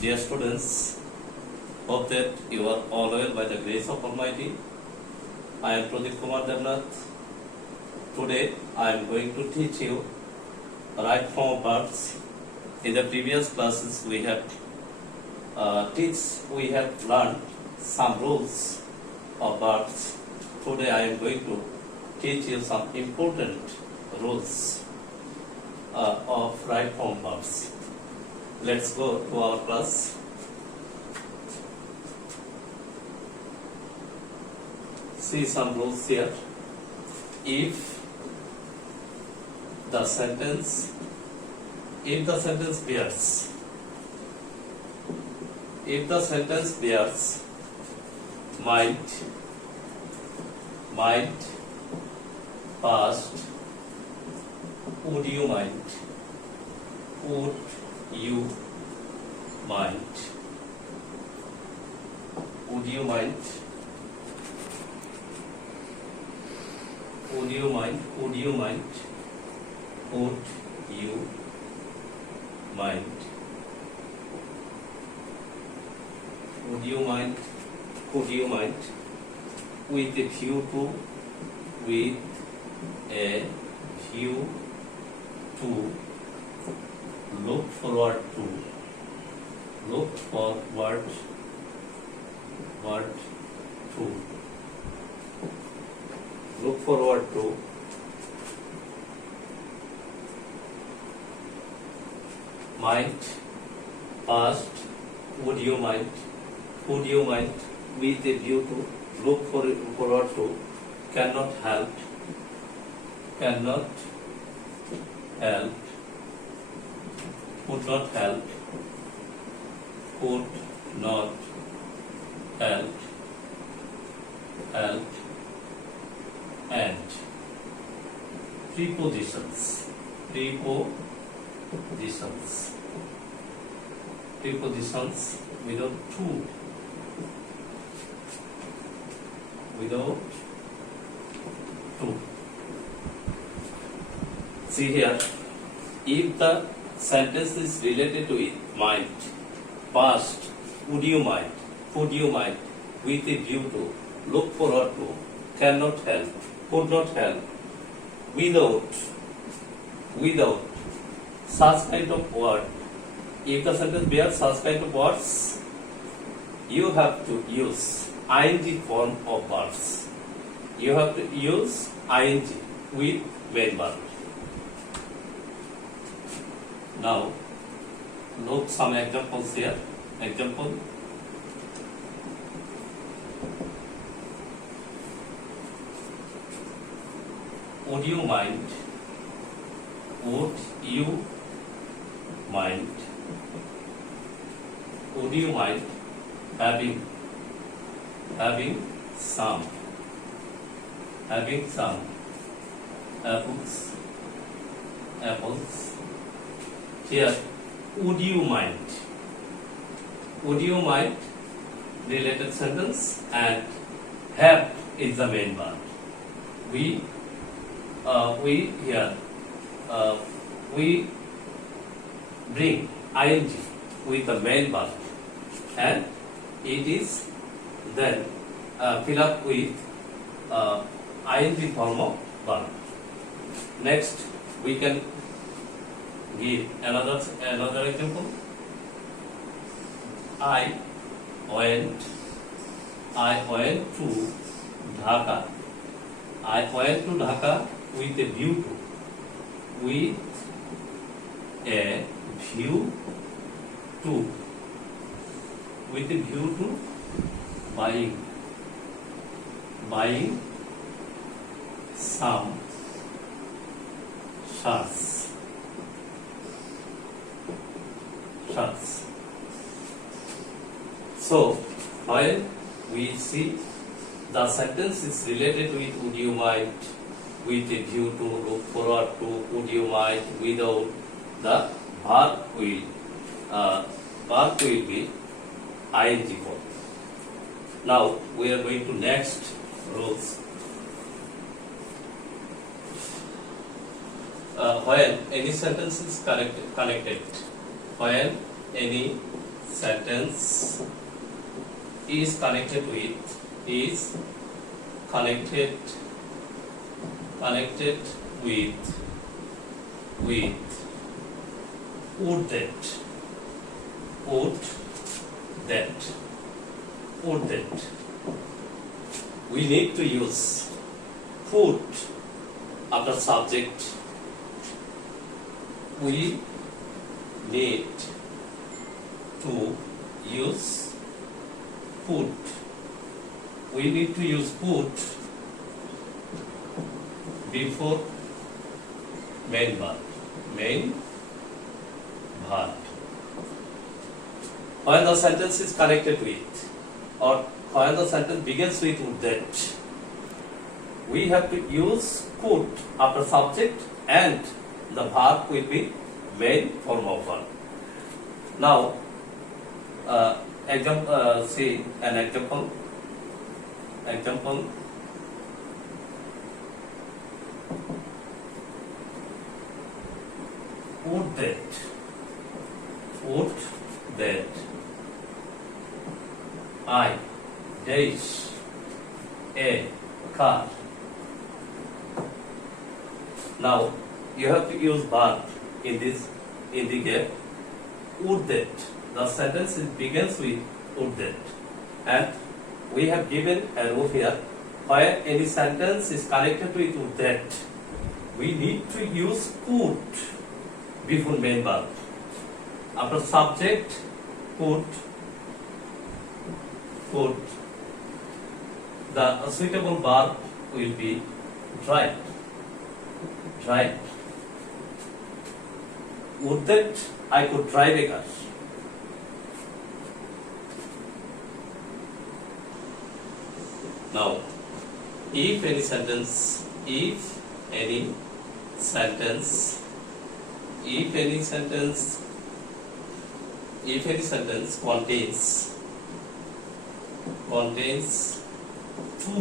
Dear students, hope that you are all well by the grace of Almighty. I am Pradeep Kumar Devnath. Today I am going to teach you right from birds. In the previous classes we have learned some rules of birds. Today I am going to teach you some important rules of right from birds. Let's go to our class. See some rules here. If the sentence bears might, past, would you mind, would you mind, would you mind, would you mind, would you mind, would you mind, would you mind, would you mind, with a view to, with a view to, look forward to, look forward to, look forward to, might, past, would you mind, with a view to, look forward to, cannot help, would not help, could not help, and prepositions without to, see here, if the sentence is related to it, might, past, would you mind, with a view to, look forward to, cannot help, could not help, without such kind of word, if the sentence bears such kind of words, you have to use ing form of verbs. You have to use ing with main verb. Now, look some examples here. Example. Would you mind? Would you mind? Would you mind having some apples? Here, would you mind? Related sentence, and have is the main verb. We bring ing with the main verb, and it is then fill up with ing form of verb. Next, we can give another example. I went to Dhaka. I went to Dhaka with a view to, buying some shirts. So, while we see the sentence is related with would you mind, with a view to, look forward to, would you mind, without, the verb will be ing form. Now we are going to next rules. When any sentence is connected, when any sentence is connected with would that we need to use would after subject. We need to use would. We need to use would before main verb. When the sentence is connected with, or when the sentence begins with would that, we have to use could after subject and the verb will be main form of verb. Now, see an example. Would that I dash a car. Now you have to use verb in the gap. Would that. The sentence begins with would that, and we have given a rule here. Where any sentence is connected with would that, we need to use could before main verb. After subject, could, the suitable verb will be drive. Would that I could drive a car. Now, if any sentence contains to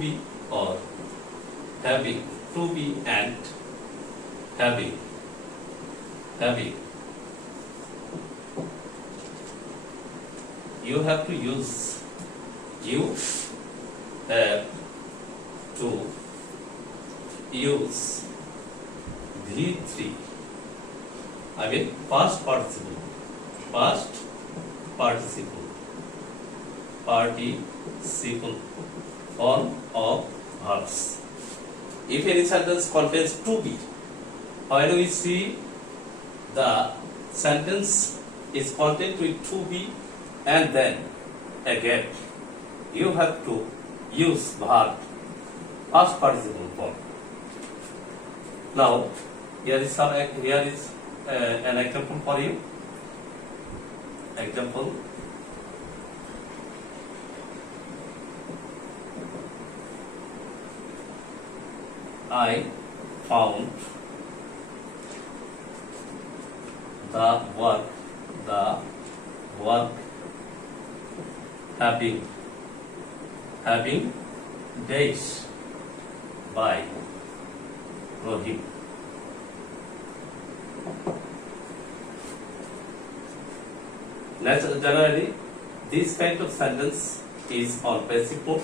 be or having, to be and having, you have to use to use V3. I mean past participle form of verbs. If any sentence contains to be, when we see the sentence is contained with to be and then again, you have to use verb past participle form. Now, here is an example for you. Example. I found the work having days by Rohim. Generally, this kind of sentence is on passive mode.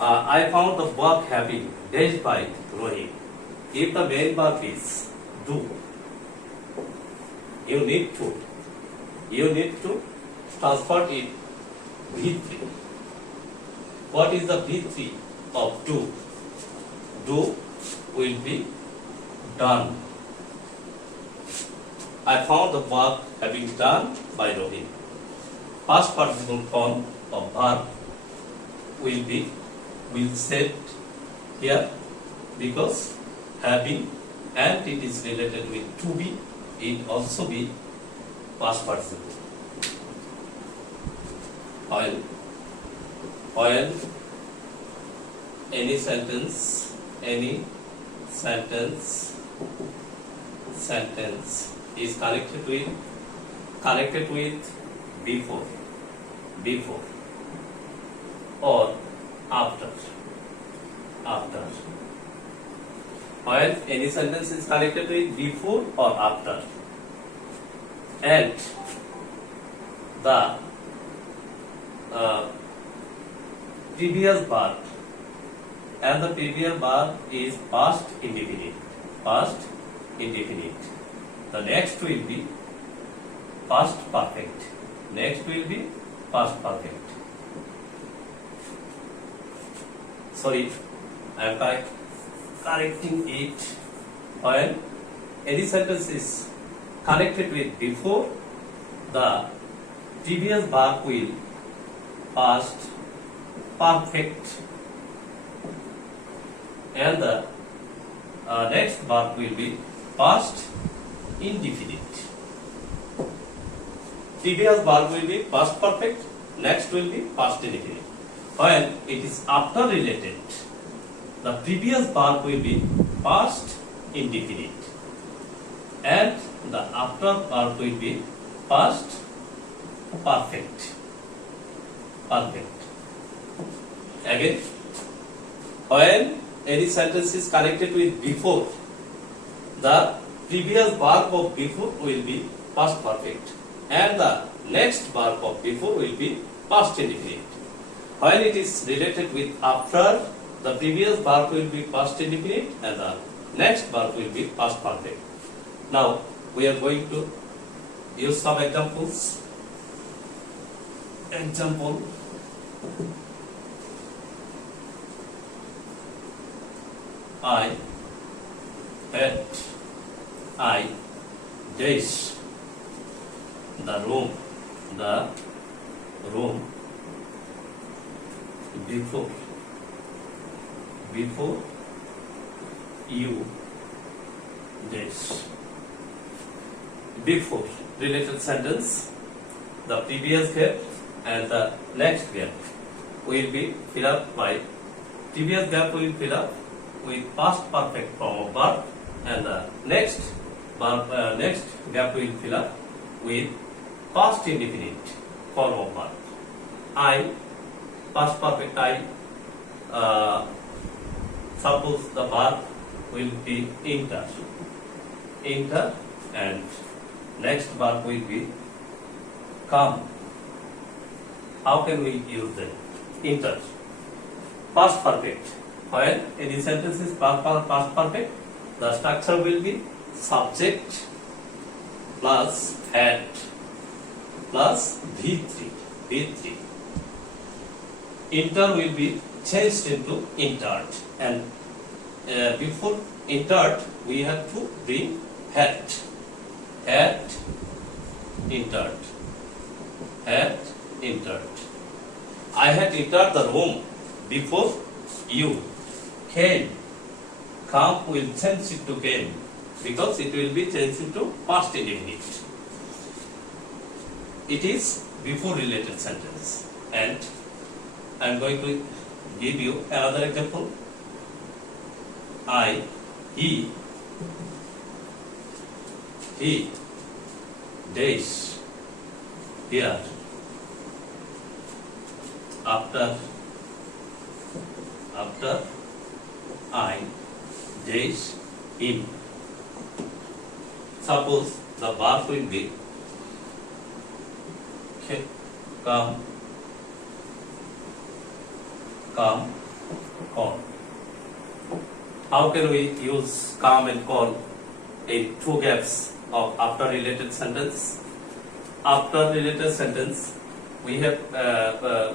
I found the work having days by Rohim. If the main verb is do, you need to transfer it V3. What is the V3 of do? Do will be done. I found the work having done by Rohim. Past participle form of verb will set here because having and it is related with to be, it also be past participle. While any sentence is connected with before or after. when any sentence is connected with before or after, and the previous verb, and the previous verb is past indefinite. Past indefinite. The next will be past perfect. Next will be past perfect. Sorry, I am correcting it. When any sentence is connected with before, the previous verb will past perfect, and the next verb will be past indefinite. Previous verb will be past perfect, next will be past indefinite. When it is after related, the previous verb will be past indefinite, and the after verb will be past perfect. Perfect. Again, when any sentence is connected with before, the previous verb of before will be past perfect, and the next verb of before will be past indefinite. When it is related with after, the previous verb will be past indefinite and the next verb will be past perfect. Now we are going to use some examples. Example: I dash the room before you dash. Before related sentence, the previous verb and the next verb will be filled up by previous verb will fill up with past perfect form of verb, and the next verb will fill up with past indefinite form of verb. I, past perfect I, suppose the verb will be enter, and next verb will be come. How can we use them? Enter. Past perfect. When any sentence is past perfect, the structure will be subject plus had plus V3. Enter will be changed into entered, and before entered we have to bring had entered. I had entered the room before you came. Come will change it to came because it will be changed into past indefinite. It is before related sentence, and I am going to give you another example. He dash here after I dash him. Suppose the verb will be come, call. How can we use come and call in two gaps of after related sentence? After related sentence, we have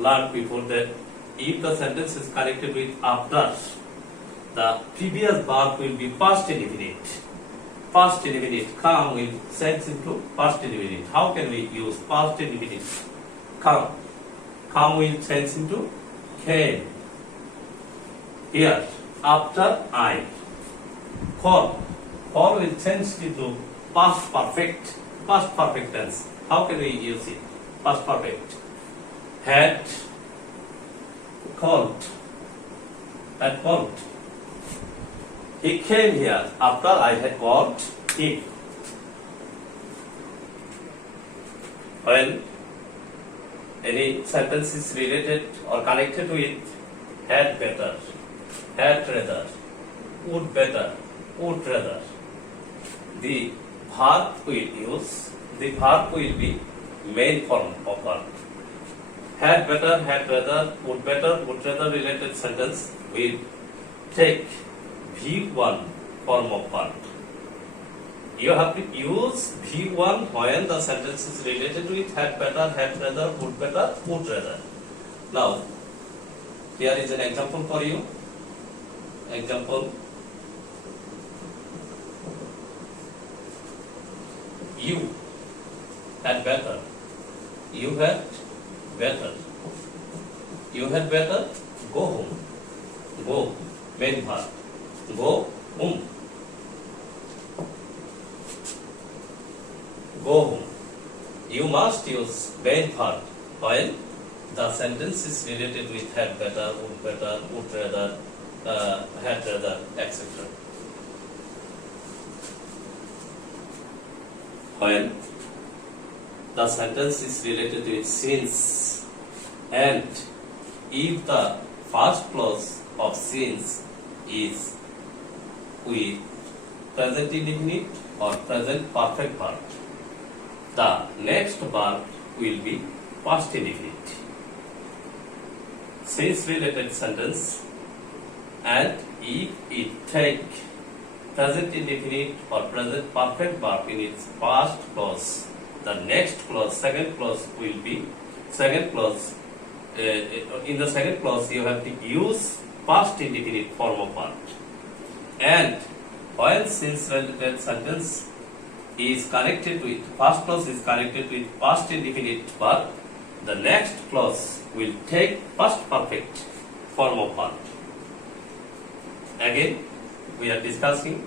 learned before that if the sentence is connected with after, the previous verb will be past indefinite. Past indefinite. Come will change into past indefinite. How can we use past indefinite? Come will change into came. Here, after I. Call will change into past perfect tense. How can we use it? Past perfect. Had called. He came here after I had called him. When any sentence is related or connected with had better, had rather, would better, would rather. The verb will be main form of verb. Had better, would rather related sentence will take V1 form of verb. You have to use V1 when the sentence is related with had better, would rather. Now, here is an example for you. Example. You had better. You had better. You had better go home. Go, main verb. Go home. Go home. You must use main verb when the sentence is related with had better, would rather, had rather, etc. When the sentence is related with since, and if the first clause of since is with present indefinite or present perfect verb, the next verb will be past indefinite. Since related sentence, and if it take present indefinite or present perfect verb in its past clause, the next clause, second clause will be second clause. In the second clause, you have to use past indefinite form of verb. And while since related sentence is connected with first clause is connected with past indefinite verb, the next clause will take past perfect form of verb. Again, we are discussing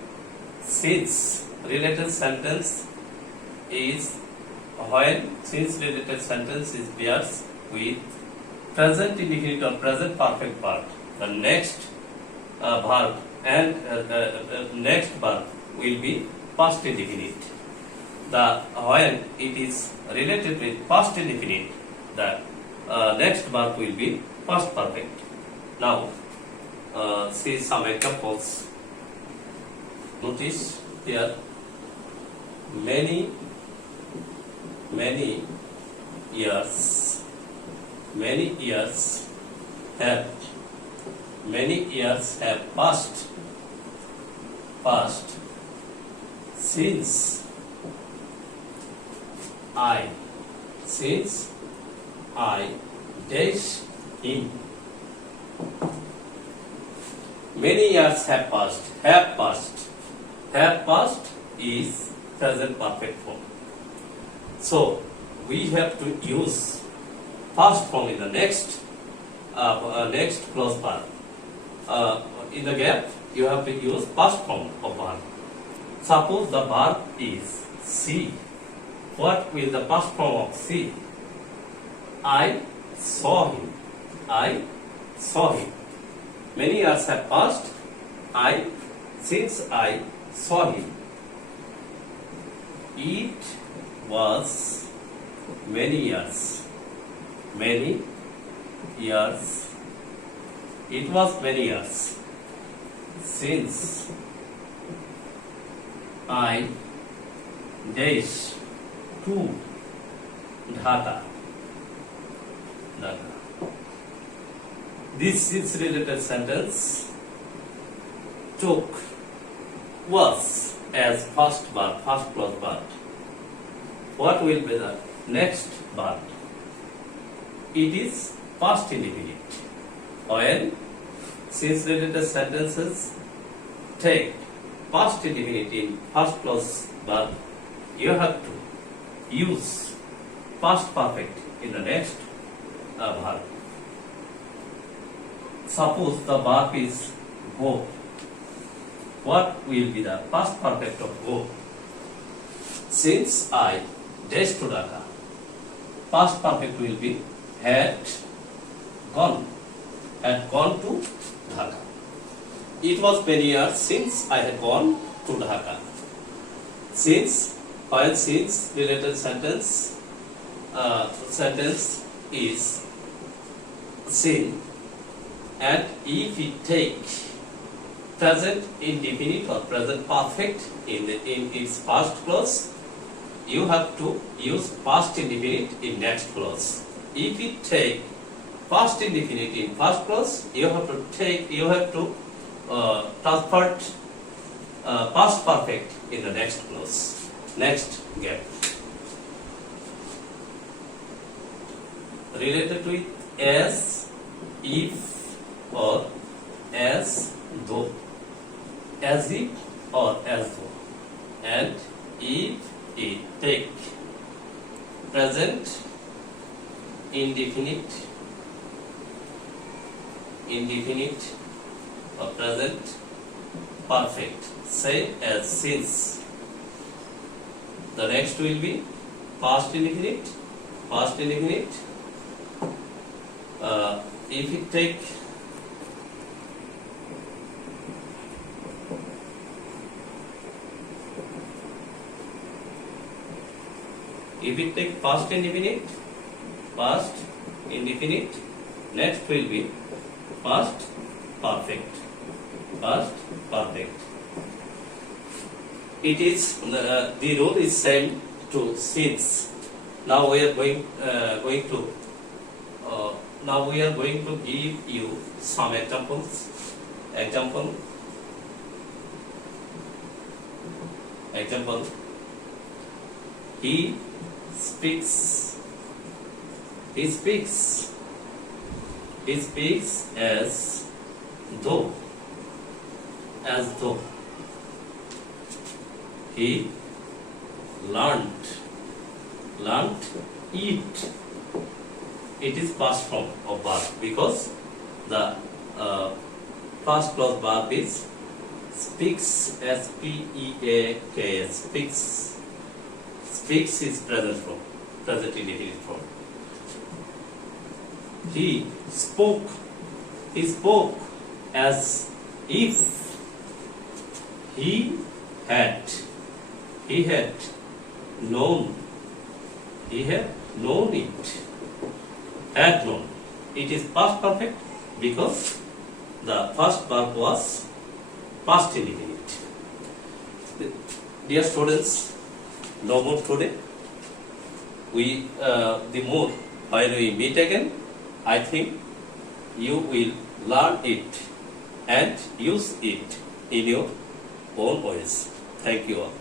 since related sentence is when since related sentence is pairs with present indefinite or present perfect verb. The next verb and next verb will be past indefinite. When it is related with past indefinite, the next verb will be past perfect. Now, see some examples. Notice here, many years have passed since I dash him. Many years have passed. Have passed is present perfect form. So we have to use past form in the next clause verb. In the gap, you have to use past form of verb. Suppose the verb is see. What will the past form of see? I saw him. Many years have passed. Since I saw him. It was many years. It was many years since I dash to Dhaka. This since related sentence took was as first clause verb. What will be the next verb? It is past indefinite. When since related sentences take past indefinite in first clause verb, you have to use past perfect in the next verb. Suppose the verb is go. What will be the past perfect of go? Since I dash to Dhaka, past perfect will be had gone to Dhaka. It was many years since I had gone to Dhaka. While since related sentence is seen, and if we take present indefinite or present perfect in its past clause, you have to use past indefinite in next clause. If you take past indefinite in first clause, you have to transfer past perfect in the next clause. Next gap related with as, if, or as though, as if or as though, and if it take present indefinite or present perfect, same as since. The next will be past indefinite. If it take past indefinite, next will be past perfect. It is the rule is same to since. Now we are going to give you some examples. Example. He speaks as though. He learnt it. It is past form of verb because the first clause verb is speaks, S-P-E-A-K-S, speaks is present indefinite form. He spoke as if he had known it. Had known. It is past perfect because the first verb was past indefinite. Dear students, no more today. The more when we meet again, I think you will learn it and use it in your own ways. Thank you all.